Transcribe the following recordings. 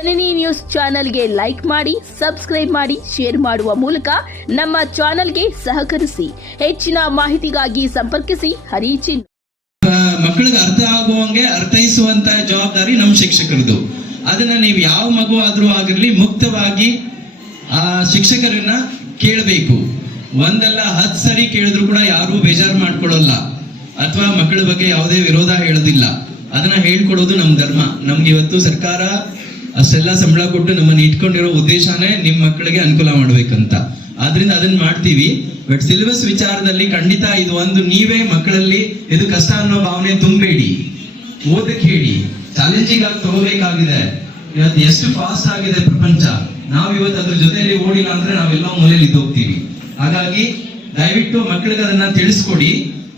ಜನನಿ news ಚಾನೆಲ್ಗೆ like ಮಾಡಿ, subscribe ಮಾಡಿ, ಶೇರ್ ಮಾಡುವ ಮೂಲಕ ನಮ್ಮ ಚಾನೆಲ್ಗೆ ಸಹಕರಿಸಿ. ಹೆಚ್ಚಿನ ಮಾಹಿತಿಗಾಗಿ ಸಂಪರ್ಕಿಸಿ ಹರಿಚಿನ್. ಮಕ್ಕಳಿಗೆ ಅರ್ಥ ಆಗುವಂಗೆ ಅರ್ಥೈಸುವಂತ ಜವಾಬ್ದಾರಿ ನಮ್ಮ ಶಿಕ್ಷಕರದು. ಅದನ್ನ ನೀವು ಯಾವ ಮಗು ಆದ್ರೂ ಆಗಿರ್ಲಿ ಮುಕ್ತವಾಗಿ ಆ ಶಿಕ್ಷಕರನ್ನ ಕೇಳಬೇಕು. ಒಂದಲ್ಲ 10 ಸರಿ ಕೇಳಿದ್ರು ಕೂಡ ಯಾರು ಬೇಜಾರು ಮಾಡ್ಕೊಳ್ಳಲ್ಲ ಅಥವಾ ಮಕ್ಕಳ ಬಗ್ಗೆ ಯಾವುದೇ ವಿರೋಧ ಹೇಳೋದಿಲ್ಲ. ಅದನ್ನ ಹೇಳ್ಕೊಡೋದು ನಮ್ಮ ಧರ್ಮ. ನಮ್ಗೆ ಇವತ್ತು ಸರ್ಕಾರ ಅಷ್ಟೆಲ್ಲ ಸಂಬಳ ಕೊಟ್ಟು ನಮ್ಮನ್ನ ಇಟ್ಕೊಂಡಿರೋ ಉದ್ದೇಶನೇ ನಿಮ್ಮ ಮಕ್ಕಳಿಗೆ ಅನುಕೂಲ ಮಾಡ್ಬೇಕಂತ. ಆದ್ರಿಂದ ಅದನ್ನ ಮಾಡ್ತೀವಿ. ಬಟ್ ಸಿಲೆಬಸ್ ವಿಚಾರದಲ್ಲಿ ಖಂಡಿತ ಇದು ಒಂದು ನೀವೇ ಮಕ್ಕಳಲ್ಲಿ ಇದು ಕಷ್ಟ ಅನ್ನೋ ಭಾವನೆ ತುಂಬಬೇಡಿ. ಓದಕ್ಕೆ ಹೇಳಿ, ಚಾಲೆಂಜಿಂಗ್ ಆಗಿ ತಗೋಬೇಕಾಗಿದೆ. ಇವತ್ತು ಎಷ್ಟು ಫಾಸ್ಟ್ ಆಗಿದೆ ಪ್ರಪಂಚ. ನಾವ್ ಇವತ್ತು ಅದ್ರ ಜೊತೆಯಲ್ಲಿ ಓಡಿಲ್ಲ ಅಂದ್ರೆ ನಾವೆಲ್ಲೋ ಮೂಲೆಯಲ್ಲಿ ಇದ್ದೋಗ್ತೀವಿ. ಹಾಗಾಗಿ ದಯವಿಟ್ಟು ಮಕ್ಕಳಿಗೆ ಅದನ್ನ ತಿಳಿಸ್ಕೊಡಿ.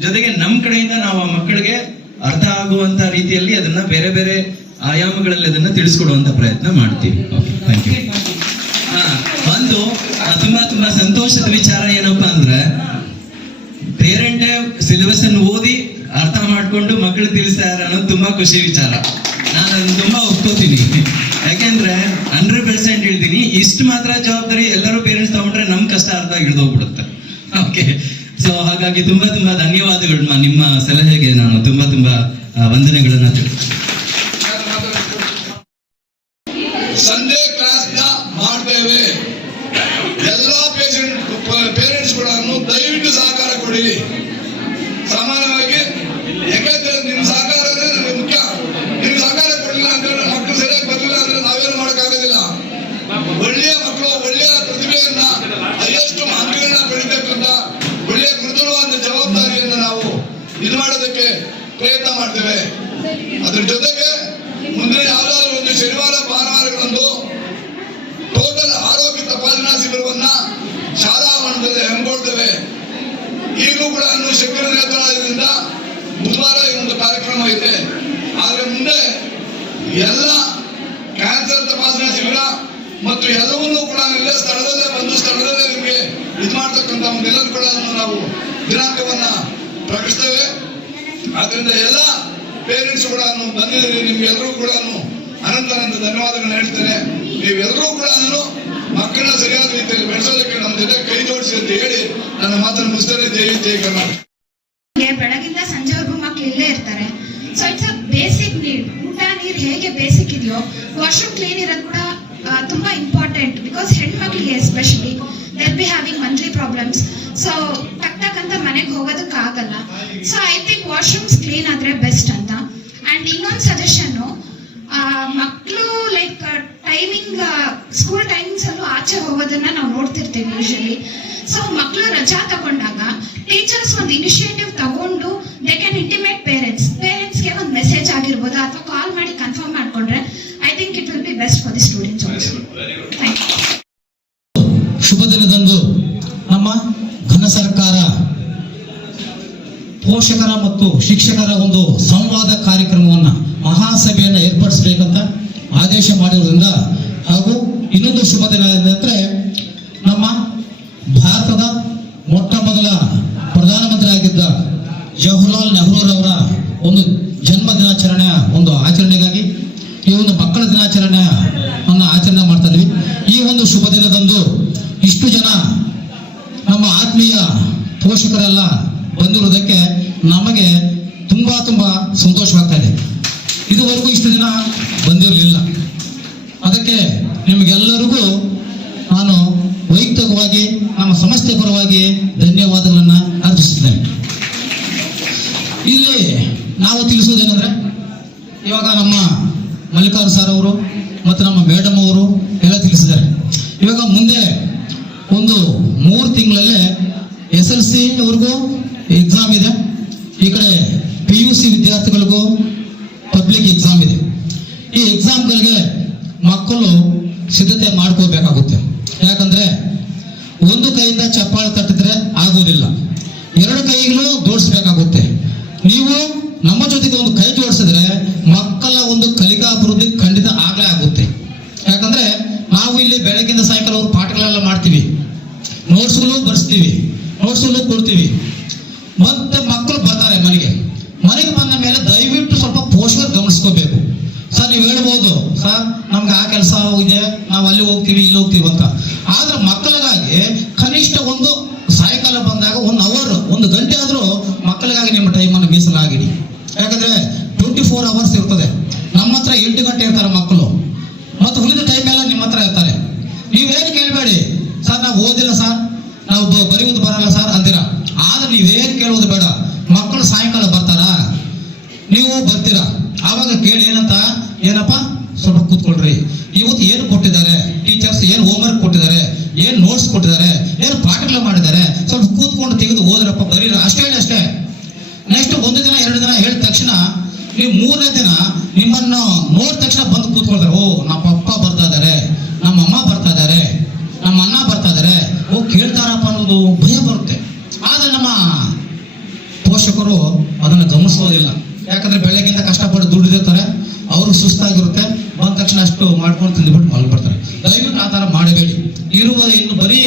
ಜೊತೆಗೆ ನಮ್ ಕಡೆಯಿಂದ ನಾವು ಆ ಮಕ್ಕಳಿಗೆ ಅರ್ಥ ಆಗುವಂತ ರೀತಿಯಲ್ಲಿ ಅದನ್ನ ಬೇರೆ ಬೇರೆ ಆಯಾಮಗಳಲ್ಲಿ ಅದನ್ನ ತಿಳಿಸ್ಕೊಡುವಂತ ಪ್ರಯತ್ನ ಮಾಡ್ತೀವಿ. Okay, thank you. ಒಂದು ತುಂಬಾ ಸಂತೋಷದ ವಿಚಾರ ಏನಪ್ಪಾ ಅಂದ್ರೆ ಪೇರೆಂಟೇ ಸಿಲೆಬಸ್ ಅನ್ನು ಓದಿ ಅರ್ಥ ಮಾಡ್ಕೊಂಡು ಮಕ್ಕಳು ತಿಳಿಸ್ತಾರೆ ಅನ್ನೋದು ತುಂಬಾ ಖುಷಿ ವಿಚಾರ. ನಾನು ಅದನ್ನ ತುಂಬಾ ಒಪ್ಕೋತೀನಿ. ಯಾಕೆಂದ್ರೆ 100% ಹೇಳ್ತೀನಿ, ಇಷ್ಟು ಮಾತ್ರ ಜವಾಬ್ದಾರಿ ಎಲ್ಲರೂ ಪೇರೆಂಟ್ಸ್ ತಗೊಂಡ್ರೆ ನಮ್ ಕಷ್ಟ ಅರ್ಥ ಹಿಡಿದೋಗ್ಬಿಡುತ್ತೆ. ಓಕೆ, ಸೊ ಹಾಗಾಗಿ ತುಂಬಾ ಧನ್ಯವಾದಗಳು. ನಿಮ್ಮ ಸಲಹೆಗೆ ನಾನು ತುಂಬಾ ವಂದನೆಗಳನ್ನ ಸಂಡೇ ಕ್ಲಾಸ್ ನ ಮಾಡ್ತೇವೆ. ಎಲ್ಲಾ ಪೇರೆಂಟ್ಸ್ ಕೂಡ ದಯವಿಟ್ಟು ಸಹಕಾರ ಕೊಡಿ ಸಮಾನವಾಗಿ. ಯಾಕಂದ್ರೆ ನಿಮ್ ಸಹಕಾರ ನಮಗೆ ಮುಖ್ಯ. ನಿಮ್ ಸಹಕಾರ ಕೊಡಲಿಲ್ಲ ಅಂದ್ರೆ ಮಕ್ಕಳು ಸರಿಯಾಗಿ ಬರಲಿಲ್ಲ ಅಂದ್ರೆ ನಾವೇನು ಮಾಡೋಕ್ಕಾಗೋದಿಲ್ಲ. ಒಳ್ಳೆಯ ಮಕ್ಕಳು ಒಳ್ಳೆಯ ಪ್ರತಿಭೆಯನ್ನ ಹೈಯೆಸ್ಟ್ ಮಾರ್ಕ್ಗಳನ್ನ ಬೆಳಿಬೇಕಂತ ಒಳ್ಳೆಯ ಕೃತಜ್ಞವಾದ ಜವಾಬ್ದಾರಿಯನ್ನು ನಾವು ಇದು ಮಾಡೋದಕ್ಕೆ ಪ್ರಯತ್ನ ಮಾಡ್ತೇವೆ. ಅದ್ರ ಜೊತೆಗೆ ಮುಂದೆ ಯಾವ್ದಾದ್ರು ಒಂದು ಶನಿವಾರ ಭಾನುವಾರಗಳಂದು ಟೋಟಲ್ ಆರೋಗ್ಯ ತಪಾಸಣಾ ಶಿಬಿರವನ್ನ ಶಾಲಾ ಆವರಣದಲ್ಲಿ ಹಮ್ಮಿಕೊಳ್ತೇವೆ. ಈಗೂ ಕೂಡ ಶಿಬಿರ ನೇತೃತ್ವದಿಂದ ಬುಧವಾರ ಈ ಒಂದು ಕಾರ್ಯಕ್ರಮ ಇದೆ. ಆದ್ರೆ ಮುಂದೆ ಎಲ್ಲ ಕ್ಯಾನ್ಸರ್ ತಪಾಸಣಾ ಶಿಬಿರ ಮತ್ತು ಎಲ್ಲವನ್ನೂ ಕೂಡ ಇಲ್ಲೇ ಸ್ಥಳದಲ್ಲೇ ಬಂದು ಸ್ಥಳದಲ್ಲೇ ನಿಮಗೆ ಇದು ಮಾಡ್ತಕ್ಕಂಥ ಒಂದೆಲ್ಲರೂ ಕೂಡ ನಾವು ದಿನಾಂಕವನ್ನ ಪ್ರಕಟಿಸ್ತೇವೆ. ಆದ್ರಿಂದ ಎಲ್ಲ ಪೇರೆಂಟ್ಸ್ ಕೂಡ ಬಂದಿದ್ದೀರಿ. ನಿಮ್ಗೆಲ್ಲರೂ ಕೂಡ ಅನಂತ ಧನ್ಯವಾದಗಳನ್ನ ಹೇಳ್ತೇನೆ. ನೀವೆಲ್ಲರೂ ಕೂಡ ಮಕ್ಕಳನ್ನ ಸರಿಯಾದ ರೀತಿಯಲ್ಲಿ ಬೆಳೆಸೋದಕ್ಕೆ ನಮ್ಮ ಜೊತೆ ಕೈ ಜೋಡಿಸಿ ಅಂತ ಹೇಳಿ ನನ್ನ ಮಾತನ್ನು ಮುಗಿಸ್ತೇನೆ. ಜೈ ಕರ್ನಾಟಕ. ಬೆಳಗಿಂದ ಸಂಜೆವರೆಗೂ ಮಕ್ಕಳು ಇಲ್ಲೇ ಇರ್ತಾರೆ. So it's a basic need. ಊಟ ನೀರು ಹೇಗೆ ಬೇಸಿಕ್ ಇದೆಯೋ ವಾಶ್ರೂಮ್ ಕ್ಲೀನ್ ಇರೋದು ಕೂಡ ತುಂಬಾ ಇಂಪಾರ್ಟೆಂಟ್. ಬಿಕಾಸ್ ಹೆಣ್ಮಕ್ಳಿಗೆ especially they'll be having monthly problems. So ಟಕ್ ಅಂತ ಮನೆಗೆ ಹೋಗೋದಕ್ಕೆ ಆಗಲ್ಲ. So I think washrooms clean ಆದ್ರೆ ಬೆಸ್ಟ್ ಅಂತ. ಅಂಡ್ ಇನ್ನೊಂದು ಸಜೆಷನ್, ಮಕ್ಕಳು ಲೈಕ್ ಟೈಮಿಂಗ್ ಸ್ಕೂಲ್ ಟೈಮಿಂಗ್ಸ್ ಅಲ್ಲೂ ಆಚೆ ಹೋಗೋದನ್ನ ನಾವು ನೋಡ್ತಿರ್ತೀವಿ ಯೂಶಲಿ. ಸೊ ಮಕ್ಕಳು ರಜಾ ತಗೊಂಡಾಗ ಟೀಚರ್ಸ್ ಒಂದು ಇನಿಷಿಯೇಟಿವ್ ತಗೊಂಡು ದೇ ಕ್ಯಾನ್ ಇಂಟಿಮೇಟ್ ಪೇರೆಂಟ್ಸ್ಗೆ ಒಂದು ಮೆಸೇಜ್ ಆಗಿರ್ಬೋದು ಅಥವಾ ಕಾಲ್ ಮಾಡಿ ಕನ್ಫರ್ಮ್ ಮಾಡ್ಕೊಂಡ್ರೆ I think it will be best for the students also. Thank you. ಶುಭ ದಿನದಂದು ನಮ್ಮ ಘನ ಸರ್ಕಾರ ಪೋಷಕರ ಮತ್ತು ಶಿಕ್ಷಕರ ಒಂದು ಸಂವಾದ ಕಾರ್ಯಕ್ರಮವನ್ನ ಮಹಾಸಭೆಯನ್ನು ಏರ್ಪಡಿಸಬೇಕಂತ ಆದೇಶ ಮಾಡಿರುವುದರಿಂದ ಹಾಗೂ ಇನ್ನೊಂದು ಶುಭ ದಿನ ಏನಂದ್ರೆ ನಮ್ಮ ಭಾರತದ ಮೊಟ್ಟ ಮೊದಲ ಪ್ರಧಾನಮಂತ್ರಿ ಆಗಿದ್ದ ಜವಾಹರ್ಲಾಲ್ ನೆಹರೂರವರ ಒಂದು ಜನ್ಮ ದಿನಾಚರಣೆಯ ಒಂದು ಆಚರಣೆಗಾಗಿ ಈ ಒಂದು ಮಕ್ಕಳ ದಿನಾಚರಣೆಯನ್ನು ಆಚರಣೆ ಮಾಡ್ತಾ ಇದ್ವಿ. ಈ ಒಂದು ಶುಭ ದಿನದಂದು ಇಷ್ಟು ಜನ ನಮ್ಮ ಆತ್ಮೀಯ ಪೋಷಕರೆಲ್ಲ ಬಂದಿರುವುದಕ್ಕೆ ನಮಗೆ ತುಂಬಾ ಸಂತೋಷವಾಗ್ತಾ ಇದೆ. ಇದುವರೆಗೂ ಇಷ್ಟು ದಿನ ಬಂದಿರಲಿಲ್ಲ. ಅದಕ್ಕೆ ನಿಮಗೆಲ್ಲರಿಗೂ ನಾನು ವೈಯಕ್ತಿಕವಾಗಿ ನಮ್ಮ ಸಂಸ್ಥೆ ಪರವಾಗಿ ಧನ್ಯವಾದಗಳನ್ನ ಅರ್ಪಿಸುತ್ತೇನೆ. ಇಲ್ಲಿ ನಾವು ತಿಳಿಸುವುದೇನೆಂದ್ರೆ, ಇವಾಗ ನಮ್ಮ ಮಲ್ಲಿಕಾರ್ಜುನ ಸರ್ ಅವರು ಮತ್ತು ನಮ್ಮ ಮೇಡಮ್ ಅವರು ಎಲ್ಲ ತಿಳಿಸಿದ್ದಾರೆ. ಇವಾಗ ಮುಂದೆ ಒಂದು 3 ತಿಂಗಳಲ್ಲೇ SLC ಅವ್ರಿಗೂ ಎಕ್ಸಾಮ್ ಇದೆ. ಈ ಕಡೆ PUC ವಿದ್ಯಾರ್ಥಿಗಳಿಗೂ ಪಬ್ಲಿಕ್ ಎಕ್ಸಾಮ್ ಇದೆ. ಈ ಎಕ್ಸಾಮ್ಗಳಿಗೆ ಮಕ್ಕಳು ಸಿದ್ಧತೆ ಮಾಡ್ಕೋಬೇಕಾಗುತ್ತೆ. ಯಾಕಂದ್ರೆ ಒಂದು ಕೈಯಿಂದ ಚಪ್ಪಾಳೆ ತಟ್ಟಿದ್ರೆ ಆಗೋದಿಲ್ಲ, 2 ಕೈಗಳು ಜೋಡಿಸ್ಬೇಕಾಗುತ್ತೆ. ನೀವು ನಮ್ಮ ಜೊತೆಗೆ ಒಂದು ಕೈ ಜೋಡಿಸಿದ್ರೆ ಮಕ್ಕಳ ಒಂದು ಕಲಿಕಾ ಅಭಿವೃದ್ಧಿ ಖಂಡಿತ ಆಗ್ಲೇ ಆಗುತ್ತೆ. ಯಾಕಂದ್ರೆ ನಾವು ಇಲ್ಲಿ ಬೆಳಗ್ಗಿಂದ ಸಾಯಂಕಾಲ ಅವ್ರ ಪಾಠಗಳೆಲ್ಲ ಮಾಡ್ತೀವಿ, ನೋಟ್ಸ್ಗಳು ಬರ್ಸ್ತೀವಿ, ನೋಟ್ಸ್ಗಳು ಕೊಡ್ತೀವಿ. ಮತ್ತೆ ಮಕ್ಕಳು ಬರ್ತಾರೆ ಮನೆಗೆ ಬಂದ ಮೇಲೆ ದಯವಿಟ್ಟು ಸ್ವಲ್ಪ ಪೋಷಕರು ಗಮನಿಸ್ಕೋಬೇಕು. ಸರ್ ನೀವು ಹೇಳ್ಬೋದು ಸರ್ ನಮ್ಗೆ ಆ ಕೆಲಸ ಇದೆ, ನಾವು ಅಲ್ಲಿ ಹೋಗ್ತೀವಿ ಇಲ್ಲಿ ಹೋಗ್ತೀವಿ ಅಂತ. ಆದ್ರೆ ಮಕ್ಕಳಿಗಾಗಿ ಕನಿಷ್ಠ ಒಂದು ಸಾಯಂಕಾಲ ಬಂದಾಗ 1 ಅವರ್ 1 ಗಂಟೆ ಆದ್ರೂ ಮಕ್ಕಳಿಗಾಗಿ ನಿಮ್ಮ ಟೈಮನ್ನು ಮೀಸಲಾಗಿಡಿ. ಯಾಕಂದ್ರೆ 24 ಅವರ್ಸ್ ಇರ್ತದೆ. ನಮ್ಮ ಹತ್ರ 8 ಗಂಟೆ ಇರ್ತಾರೆ ಮಕ್ಕಳು, ಮತ್ತು ಉಳಿದ ಟೈಮ್ ಎಲ್ಲ ನಿಮ್ಮ ಹತ್ರ ಇರ್ತಾರೆ. ನೀವೇನು ಕೇಳಬೇಡಿ ಸರ್ ನಾವು ಓದಿಲ್ಲ ಸರ್, ನಾವು ಬರೆಯುವುದು ಬರಲ್ಲ ಸರ್ ಅಂತೀರಾ. ಆದ್ರೆ ನೀವೇನು ಕೇಳುವುದು ಬೇಡ. ಮಕ್ಕಳು ಸಾಯಂಕಾಲ ಬರ್ತಾರಾ, ನೀವು ಬರ್ತೀರಾ, ಆವಾಗ ಕೇಳಿ ಏನಂತ, ಏನಪ್ಪ ಸ್ವಲ್ಪ ಕೂತ್ಕೊಳ್ರಿ, ಇವತ್ತು ಏನು ಕೊಟ್ಟಿದ್ದಾರೆ ಟೀಚರ್ಸ್, ಏನು ಹೋಮ್ವರ್ಕ್ ಕೊಟ್ಟಿದ್ದಾರೆ, ಏನು ನೋಟ್ಸ್ ಕೊಟ್ಟಿದ್ದಾರೆ, ಏನು ಪಾಠಗಳು ಮಾಡಿದ್ದಾರೆ, ಸ್ವಲ್ಪ ಕೂತ್ಕೊಂಡು ತೆಗೆದು ಓದ್ರಪ್ಪ, ಬರೀರ, ಅಷ್ಟೇ ಹೇಳಿ ಅಷ್ಟೇ. ನೆಕ್ಸ್ಟ್ 1 ದಿನ 2 ದಿನ ಹೇಳಿದ ತಕ್ಷಣ ನೀವು 3ನೇ ದಿನ ನಿಮ್ಮನ್ನು ನೋಡಿದ ತಕ್ಷಣ ಬಂದು ಕೂತ್ಕೊಳ್ತಾರೆ. ಓ ನಮ್ಮ ಅಪ್ಪ ಬರ್ತಾ ಇದ್ದಾರೆ, ನಮ್ಮ ಅಮ್ಮ ಬರ್ತಾ ಇದ್ದಾರೆ, ನಮ್ಮ ಅಣ್ಣ ಬರ್ತಾ ಇದ್ದಾರೆ, ಓ ಕೇಳ್ತಾರಪ್ಪ ಅನ್ನೋದು ಭಯ ಬರುತ್ತೆ. ಆದ್ರೆ ನಮ್ಮ ಪೋಷಕರು ಅದನ್ನು ಗಮನಿಸೋದಿಲ್ಲ. ಯಾಕಂದ್ರೆ ಬೆಳಗ್ಗಿಂದ ಕಷ್ಟಪಟ್ಟು ದುಡ್ಡಿರ್ತಾರೆ, ಅವರು ಸುಸ್ತಾಗಿರುತ್ತೆ, ಬಂದ ತಕ್ಷಣ ಅಷ್ಟು ಮಾಡ್ಕೊಂಡು ತಿಂದುಬಿಟ್ಟು ಮಲ್ಕೊಳ್ತಾರೆ. ದಯವಿಟ್ಟು ಆ ಥರ ಮಾಡಬೇಡಿ. ಇನ್ನು ಬರೀ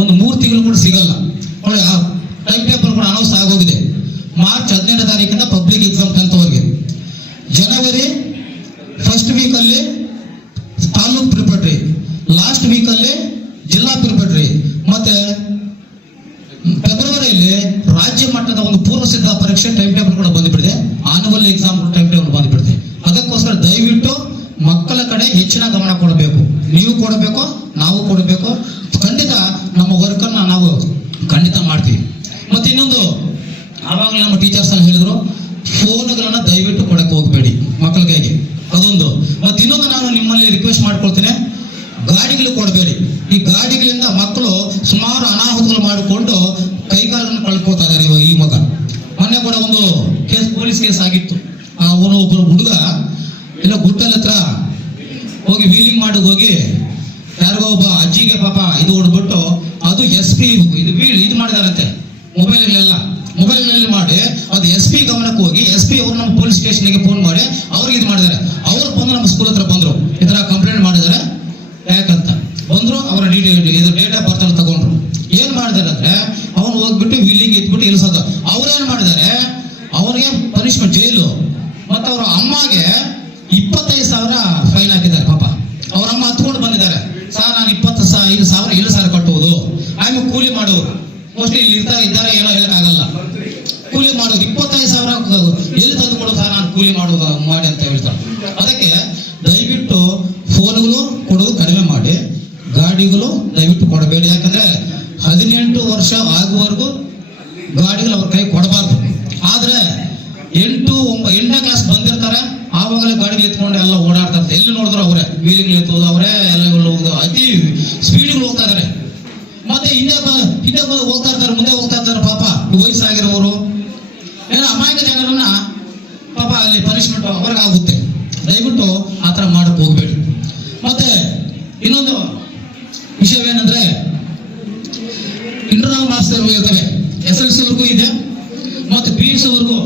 ಒಂದು 3 ತಿಂಗಳು ಕೂಡ ಸಿಗಲ್ಲ. ಒಳ್ಳೆ ಟೈಮ್ ಟೇಬಲ್ ಕೂಡ ಅನೌನ್ಸ್ ಆಗೋಗಿದೆ. ಮಾರ್ಚ್ 17ನೇ ತಾರೀಕಿಂದ ಪಬ್ಲಿಕ್ ಎಕ್ಸಾಮ್ 10th ವರೆಗೆ, ಜನವರಿ ಫಸ್ಟ್ ವೀಕಲ್ಲಿ ತಾಲೂಕ್ ಪ್ರಿಪೇರ್ಟರಿ, ಲಾಸ್ಟ್ ವೀಕಲ್ಲಿ ಜಿಲ್ಲಾ ಪ್ರಿಪೇರ್ಟರಿ, ಮತ್ತೆ ಫೆಬ್ರವರಿಯಲ್ಲಿ ರಾಜ್ಯ ಮಟ್ಟದ ಒಂದು ಪೂರ್ವ ಸಿದ್ಧತಾ ಪರೀಕ್ಷೆ ಟೈಮ್ ಟೇಬಲ್ ಕೂಡ ಬಂದುಬಿಟ್ಟಿದೆ. ಆನ್ಯುವಲ್ ಎಕ್ಸಾಮ್ ಟೈಮ್ ಟೇಬಲ್ ಬಂದುಬಿಟ್ಟಿದೆ. ಅದಕ್ಕೋಸ್ಕರ ದಯವಿಟ್ಟು ಮಕ್ಕಳ ಕಡೆ ಹೆಚ್ಚಿನ ಗಮನ ಕೊಡಬೇಕು. ನೀವು ಕೊಡಬೇಕು, ನಾವು ಕೊಡಬೇಕು. ಖಂಡಿತ ನಮ್ಮ ವರ್ಕನ್ನು ನಾವು ಖಂಡಿತ ಮಾಡ್ತೀವಿ. ಮತ್ತೆ ಇನ್ನೊಂದು, ಆವಾಗಲೇ ನಮ್ಮ ಟೀಚರ್ಸ್ ಎಲ್ಲ ಹೇಳಿದ್ರು, ಫೋನ್ಗಳನ್ನ ದಯವಿಟ್ಟು ಕೊಡಕ್ಕೆ ಹೋಗಬೇಡಿ ಮಕ್ಕಳ ಕೈಗೆ, ಅದೊಂದು. ಮತ್ತೆ ಇನ್ನೊಂದು ನಾನು ನಿಮ್ಮಲ್ಲಿ ರಿಕ್ವೆಸ್ಟ್ ಮಾಡ್ಕೊಳ್ತೇನೆ, ಗಾಡಿಗಳು ಕೊಡಬೇಡಿ. ಈ ಗಾಡಿಗಳಿಂದ ಮಕ್ಕಳು ಸುಮಾರು ಅನಾಹುತಗಳು ಮಾಡಿಕೊಂಡು ಕೈಕಾಲನ್ನು ಕಳ್ಕೊತಾ ಇದ್ದಾರೆ ಈ ಮಗ. ಮೊನ್ನೆ ಕೂಡ ಒಂದು ಕೇಸ್, ಪೊಲೀಸ್ ಕೇಸ್ ಆಗಿತ್ತು. ಅವನು ಒಬ್ಬರು ಹುಡುಗ ಇಲ್ಲ ಗುಟ್ಟಲ್ ಹತ್ರ ಹೋಗಿ ವೀಲಿಂಗ್ ಮಾಡಿ ಹೋಗಿ ಯಾರಿಗೋ ಒಬ್ಬ ಅಜ್ಜಿಗೆ ಪಾಪ ಇದು ಹೊಡ್ಬಿಟ್ಟು, ಅದು SP ಇದು ಮಾಡಿದಾರಂತೆ ಮೊಬೈಲ್ಗಳಲ್ಲಿ ಮಾಡಿ, ಅದು SP ಗಮನಕ್ಕೆ ಹೋಗಿ SP ಅವರು ನಮ್ಮ ಪೊಲೀಸ್ ಸ್ಟೇಷನ್ಗೆ ಫೋನ್ ಮಾಡಿ ಅವ್ರಿಗೆ ಇದು ಮಾಡಿದ್ದಾರೆ. ಅವ್ರು ಬಂದು ನಮ್ಮ ಸ್ಕೂಲ್ ಹತ್ರ ಬಂದ್ರು, ಈ ತರ ಕಂಪ್ಲೇಂಟ್ ಮಾಡಿದ್ದಾರೆ ಯಾಕಂತ ಬಂದ್ರು. ಅವರ ಡೇಟ್ ಆಫ್ ಬರ್ತ್ ತಗೊಂಡ್ರು. ಏನ್ ಮಾಡಿದಾರೆ ಅಂದ್ರೆ ಅವನು ಹೋಗ್ಬಿಟ್ಟು ವಿಲ್ಲಿಂಗ್ ಎತ್ಬಿಟ್ಟು ಇಳಿಸೋದು. ಅವ್ರೇನ್ ಮಾಡಿದ್ದಾರೆ, ಅವನಿಗೆ ಪನಿಷ್ಮೆಂಟ್ ಜೈಲು, ಮತ್ತೆ ಅವ್ರ ಅಮ್ಮಗೆ 25,000 ಫೈನ್ ಹಾಕಿದ್ದಾರೆ. ಪಾಪ ಅವ್ರ ಅಮ್ಮ ಹತ್ಕೊಂಡು ಬಂದಿದ್ದಾರೆ, ಸರ್ ನಾನು 25,000 7,000 ಕಟ್ಟುವುದು. ಆಮೇಲೆ ಕೂಲಿ ಮಾಡೋರು, ಮೋಸ್ಟ್ಲಿ ಇಲ್ಲಿ ಇದ್ದಾರೆ, ಏನೋ ಹೇಳಕ್ಕಾಗಲ್ಲ. ಕೂಲಿ ಮಾಡೋದು 25,000 ಎಲ್ಲಿ ತಂದು ಕೊಡೋದು ಸರ್, ನಾನು ಕೂಲಿ ಮಾಡೋದು ಮಾಡಿ ಅಂತ ಹೇಳ್ತಾರೆ. ಅದಕ್ಕೆ ದಯವಿಟ್ಟು ಫೋನ್ಗಳು ಕೊಡೋದು ಕಡಿಮೆ ಮಾಡಿ, ಗಾಡಿಗಳು ದಯವಿಟ್ಟು ಕೊಡಬೇಡಿ. ಯಾಕಂದ್ರೆ 18 ವರ್ಷ ಆಗುವವರೆಗೂ ಗಾಡಿಗಳು ಅವ್ರ ಕೈ ಕೊಡಬಾರ್ದು. ಆದ್ರೆ 8ನೇ ಕ್ಲಾಸ್ ಬಂದಿರ್ತಾರೆ, ಆವಾಗಲೇ ಗಾಡಿ ಎತ್ಕೊಂಡು ಎಲ್ಲ ಓಡಾಡ್ತಾರೆ. ಎಲ್ಲಿ ನೋಡಿದ್ರು ಅವರೇ ವೀಲಿಂಗ್ ಎತ್ತೋದು, ಅವರೇ ಎಲ್ಲ ಹೋಗೋದು, ಅತಿ ಸ್ಪೀಡ್ಗಳು ಹೋಗ್ತಾ ಇದಾರೆ. ಮತ್ತೆ ಹಿಂದೆ ಹೋಗ್ತಾ ಇರ್ತಾರೆ, ಮುಂದೆ ಹೋಗ್ತಾ ಇರ್ತಾರೆ. ಪಾಪ ವಯಸ್ಸಾಗಿರೋರು ಏನೋ ಅಮಾಯಕ ಜನರನ್ನ ಪಾಪ ಅಲ್ಲಿ ಪನಿಷ್ಮೆಂಟ್ ಅವ್ರಿಗಾಗುತ್ತೆ. ದಯವಿಟ್ಟು ಆ ಥರ ಮಾಡಕ್ ಹೋಗ್ಬೇಡಿ. ಮತ್ತೆ ಇನ್ನೊಂದು ವಿಷಯವೇನಂದ್ರೆ, ಇಂಟರ್ನಲ್ ಮಾರ್ಕ್ಸ್ ಇರ್ತವೆ, SLC ವರ್ಗೂ ಇದೆ, ಮತ್ತೆ PUC ವರ್ಗೂ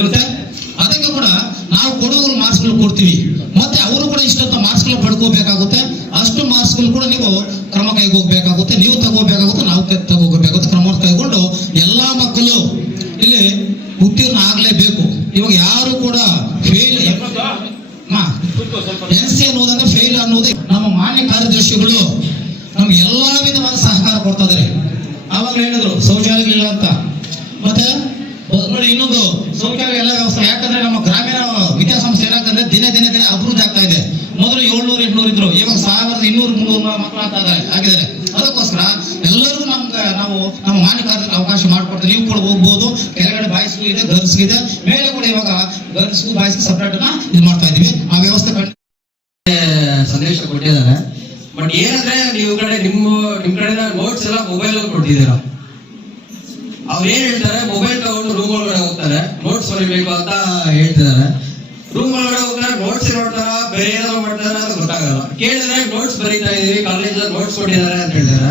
ಇರುತ್ತೆ. ಅದಕ್ಕೆ ಕೂಡ ನಾವು ಕೊಡುವ ಮಾರ್ಕ್ಸ್ಗಳು ಕೊಡ್ತೀವಿ. ಮತ್ತೆ ಅವರು ಕೂಡ ಇಷ್ಟೊಂದು ಮಾರ್ಕ್ಸ್ಗಳು ಪಡ್ಕೋಬೇಕಾಗುತ್ತೆ. ಅಷ್ಟು ಮಾರ್ಕ್ಸ್ಗಳು ಕೂಡ ನೀವು ಕ್ರಮ ಕೈಗೊಳ್ಳಬೇಕಾಗುತ್ತೆ, ನೀವು ತಗೋಬೇಕಾಗುತ್ತೆ, ನಾವು ತಗೋಬೇಕಾಗುತ್ತೆ. ಕ್ರಮ ಕೈಗೊಂಡು ಎಲ್ಲಾ ಮಕ್ಕಳು ಇಲ್ಲಿ ಉತ್ತೀರ್ಣ ಆಗ್ಲೇಬೇಕು. ಇವಾಗ ಯಾರು ಕೂಡ ಫೇಲ್ NC ಅನ್ನೋದಂದ್ರೆ ಫೇಲ್ ಅನ್ನೋದೇ. ನಮ್ಮ ಮಾನ್ಯ ಕಾರ್ಯದರ್ಶಿಗಳು ನಮ್ಗೆ ಎಲ್ಲಾ ವಿಧವಾದ ಸಹಕಾರ ಕೊಡ್ತಾ ಇದಾರೆ. ಆವಾಗ ಹೇಳಿದ್ರು ಶೌಚಾಲಯಗಳಿಲ್ಲ ಅಂತ. ಮತ್ತೆ ನೋಡಿ ಇನ್ನೊಂದು, ಶೌಚಾಲಯ ಎಲ್ಲ ವ್ಯವಸ್ಥೆ. ಯಾಕಂದ್ರೆ ನಮ್ಮ ಗ್ರಾಮೀಣ ವಿದ್ಯಾಸಂಸ್ಥೆ ಏನಾಗ್ತದೆ, ದಿನೇ ಅಭಿವೃದ್ಧಿ ಆಗ್ತಾ ಇದೆ. ಮೊದಲು 700-800 ಇದ್ರು, ಇವಾಗ 1200-300 ಮಕ್ಕಳು ಆಗಿದ್ದಾರೆ. ಅದಕ್ಕೋಸ್ಕರ ಎಲ್ಲರಿಗೂ ನಾವು ನಮ್ಮ ಮಾನ್ಯ ಕಾರ್ಯದಲ್ಲಿ ಅವಕಾಶ ಮಾಡಿಕೊಡ್ತೀವಿ. ನೀವು ಕೂಡ ಹೋಗ್ಬೋದು. ಕೆಳಗಡೆ ಬಾಯ್ಸ್ಗೂ ಇದೆ, ಗರ್ಲ್ಸ್ಗೂ ಇದೆ. ಮೇಲೆ ಕೂಡ ಇವಾಗ ಗರ್ಲ್ಸ್ಗೂ ಬಾಯ್ಸ್ಗೂ ಸಪ್ರೇಟ್ ಇದು ಮಾಡ್ತಾ ಇದೀವಿ. ಆ ವ್ಯವಸ್ಥೆ ಸಂದೇಶ ಕೊಟ್ಟಿದ್ದಾರೆ. ಬಟ್ ಏನಂದ್ರೆ ನೀವು ಕಡೆ ನಿಮ್ ಕಡೆ ನೋಟ್ಸ್ ಎಲ್ಲ ಮೊಬೈಲ್ ಕೊಟ್ಟಿದ್ದೀರಾ. ಅವ್ರು ಏನ್ ಹೇಳ್ತಾರೆ, ಮೊಬೈಲ್ ತಗೊಂಡು ರೂಮ್ ಒಳಗಡೆ ಹೋಗ್ತಾರೆ, ನೋಟ್ಸ್ ಬರೀಬೇಕು ಅಂತ ಹೇಳ್ತಿದ್ದಾರೆ. ರೂಮ್ ಒಳಗಡೆ ಹೋಗ್ತಾರೆ, ನೋಟ್ಸ್ ನೋಡ್ತಾರ, ಬೇರೆ ಏನಾದ್ರು ಮಾಡ್ತಾರ ಅದು ಗೊತ್ತಾಗಲ್ಲ. ಕೇಳಿದ್ರೆ ನೋಟ್ಸ್ ಬರೀತಾ ಇದೀವಿ, ಕಾಲೇಜಲ್ಲಿ ನೋಟ್ಸ್ ಕೊಟ್ಟಿದ್ದಾರೆ ಅಂತ ಹೇಳ್ತಾರೆ.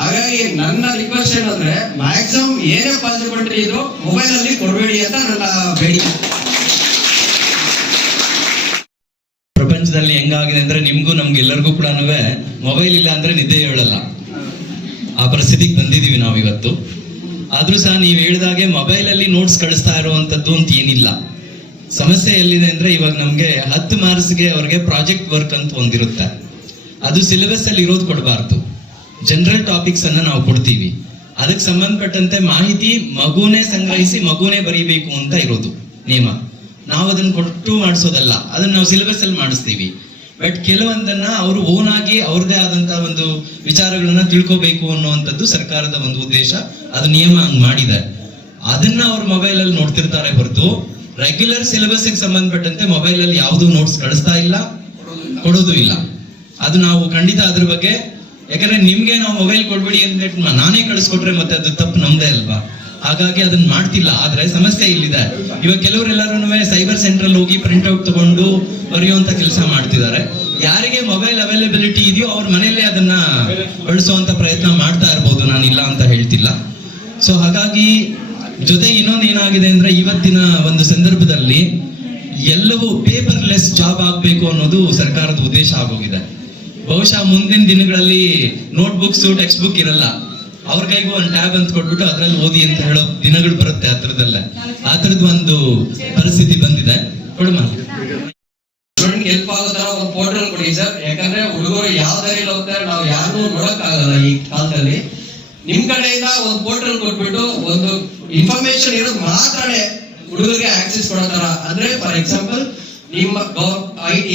ಹಾಗಾಗಿ ನನ್ನ ರಿಕ್ವೆಸ್ಟ್ ಏನಂದ್ರೆ, ಮ್ಯಾಕ್ಸಿಮಮ್ ಏನೇ ಪಾಸಿಬಿಲಿಟಿ ಇದ್ರು ಮೊಬೈಲ್ ಅಲ್ಲಿ ಕೊಡಬೇಡಿ ಅಂತ ನನ್ನ ಬೇಡಿಕೆ. ಪ್ರಪಂಚದಲ್ಲಿ ಹೆಂಗಾಗಿದೆ ಅಂದ್ರೆ, ನಿಮ್ಗೂ ನಮ್ಗೆ ಎಲ್ಲರಿಗೂ ಕೂಡ ಮೊಬೈಲ್ ಇಲ್ಲ ಅಂದ್ರೆ ನಿದ್ದೆ ಹೇಳಲ್ಲ. ಆ ಪರಿಸ್ಥಿತಿಗೆ ಬಂದಿದೀವಿ ನಾವು ಇವತ್ತು. ಆದ್ರೂ ಸಹ ನೀವು ಹೇಳಿದಾಗೆ ಮೊಬೈಲ್ ಅಲ್ಲಿ ನೋಟ್ಸ್ ಕಳಿಸ್ತಾ ಇರುವಂತದ್ದು ಅಂತ ಏನಿಲ್ಲ. ಸಮಸ್ಯೆ ಎಲ್ಲಿದೆ ಅಂದ್ರೆ ಇವಾಗ ನಮ್ಗೆ 10 ಮಾರ್ಕ್ಸ್ಗೆ ಅವ್ರಿಗೆ ಪ್ರಾಜೆಕ್ಟ್ ವರ್ಕ್ ಅಂತ ಒಂದಿರುತ್ತೆ. ಅದು ಸಿಲೆಬಸ್ ಅಲ್ಲಿ ಇರೋದು ಕೊಡಬಾರ್ದು. ಜನರಲ್ ಟಾಪಿಕ್ಸ್ ಅನ್ನ ನಾವು ಕೊಡ್ತೀವಿ. ಅದಕ್ಕೆ ಸಂಬಂಧಪಟ್ಟಂತೆ ಮಾಹಿತಿ ಮಗುನೇ ಸಂಗ್ರಹಿಸಿ ಮಗುನೇ ಬರೀಬೇಕು ಅಂತ ಇರೋದು ನಿಯಮ. ನಾವು ಅದನ್ನ ಕೊಟ್ಟು ಮಾಡಿಸೋದಲ್ಲ, ಅದನ್ನ ನಾವು ಸಿಲೆಬಸ್ ಅಲ್ಲಿ ಮಾಡಿಸ್ತೀವಿ. ಬಟ್ ಕೆಲವೊಂದನ್ನ ಅವರು ಓನ್ ಆಗಿ ಅವ್ರದೇ ಆದಂತಹ ಒಂದು ವಿಚಾರಗಳನ್ನ ತಿಳ್ಕೋಬೇಕು ಅನ್ನುವಂಥದ್ದು ಸರ್ಕಾರದ ಒಂದು ಉದ್ದೇಶ. ಅದು ನಿಯಮ ಹಂಗ್ ಮಾಡಿದೆ. ಅದನ್ನ ಅವ್ರ ಮೊಬೈಲ್ ಅಲ್ಲಿ ನೋಡ್ತಿರ್ತಾರೆ ಹೊರತು ರೆಗ್ಯುಲರ್ ಸಿಲೆಬಸ್ ಸಂಬಂಧಪಟ್ಟಂತೆ ಮೊಬೈಲ್ ಅಲ್ಲಿ ಯಾವ್ದು ನೋಟ್ಸ್ ಕಳಿಸ್ತಾ ಇಲ್ಲ, ಕೊಡೋದು ಇಲ್ಲ. ಅದು ನಾವು ಖಂಡಿತ ಅದ್ರ ಬಗ್ಗೆ, ಯಾಕಂದ್ರೆ ನಿಮ್ಗೆ ನಾವು ಮೊಬೈಲ್ ಕೊಡ್ಬೇಡಿ ಅಂತ ನಾನೇ ಕಳಿಸ್ಕೊಟ್ರೆ ಮತ್ತೆ ಅದು ತಪ್ಪು ನಮ್ದೇ ಅಲ್ವಾ. ಹಾಗಾಗಿ ಅದನ್ನ ಮಾಡ್ತಿಲ್ಲ. ಆದ್ರೆ ಸಮಸ್ಯೆ ಇಲ್ಲಿದೆ. ಇವಾಗ ಕೆಲವರೆಲ್ಲರೂ ಸೈಬರ್ ಸೆಂಟರ್ ಹೋಗಿ ಪ್ರಿಂಟ್ ಔಟ್ ತಗೊಂಡು ಬರೆಯುವಂತ ಕೆಲಸ ಮಾಡ್ತಿದ್ದಾರೆ. ಯಾರಿಗೆ ಮೊಬೈಲ್ ಅವೈಲೇಬಿಲಿಟಿ ಇದೆಯೋ ಅವ್ರ ಮನೆಯಲ್ಲೇ ಅದನ್ನ ಬಳಸುವಂತ ಪ್ರಯತ್ನ ಮಾಡ್ತಾ ಇರ್ಬೋದು, ನಾನು ಇಲ್ಲ ಅಂತ ಹೇಳ್ತಿಲ್ಲ. ಸೊ ಹಾಗಾಗಿ ಜೊತೆ ಇನ್ನೊಂದು ಏನಾಗಿದೆ ಅಂದ್ರೆ ಇವತ್ತಿನ ಒಂದು ಸಂದರ್ಭದಲ್ಲಿ ಎಲ್ಲವೂ ಪೇಪರ್ಲೆಸ್ ಜಾಬ್ ಆಗ್ಬೇಕು ಅನ್ನೋದು ಸರ್ಕಾರದ ಉದ್ದೇಶ ಆಗೋಗಿದೆ. ಬಹುಶಃ ಮುಂದಿನ ದಿನಗಳಲ್ಲಿ ನೋಟ್ ಬುಕ್ಸ್ ಟೆಕ್ಸ್ಟ್ ಬುಕ್ ಇರಲ್ಲ, ಅವ್ರ ಕೈಗೂ ಒಂದು ಟ್ಯಾಬ್ ಅಂತ ಕೊಟ್ಬಿಟ್ಟು ಅದ್ರಲ್ಲಿ ಓದಿ ಅಂತ ಹೇಳೋ ದಿನಗಳು ಬರುತ್ತೆ. ಹತ್ರದಲ್ಲೇ ಆ ತರದ ಒಂದು ಪರಿಸ್ಥಿತಿ ಬಂದಿದೆ. ಕೊಡಮ್ಮ ಸ್ಟೂಡೆಂಟ್ ಹೆಲ್ಪ್ ಆಗೋ ತರ ಒಂದು ಪೋರ್ಟಲ್ ಕೊಡಿ ಸರ್. ಯಾಕಂದ್ರೆ ಹುಡುಗರು ಯಾವ ದಾರಿಯಲ್ಲಿ ಹೋಗ್ತಾರೆ ನಾವು ಯಾರು ನೋಡಕ್ ಆಗಲ್ಲ ಈ ಕಾಲದಲ್ಲಿ. ನಿಮ್ ಕಡೆಯಿಂದ ಒಂದು ಪೋರ್ಟಲ್ ಕೊಟ್ಬಿಟ್ಟು ಒಂದು ಇನ್ಫಾರ್ಮೇಶನ್ ಇರೋದು ಮಾತ್ರನೇ ಹುಡುಗರಿಗೆ ಆಕ್ಸೆಸ್ ಕೊಡೋ ತರ. ಅಂದ್ರೆ ಫಾರ್ ಎಕ್ಸಾಂಪಲ್ ನಿಮ್ಮ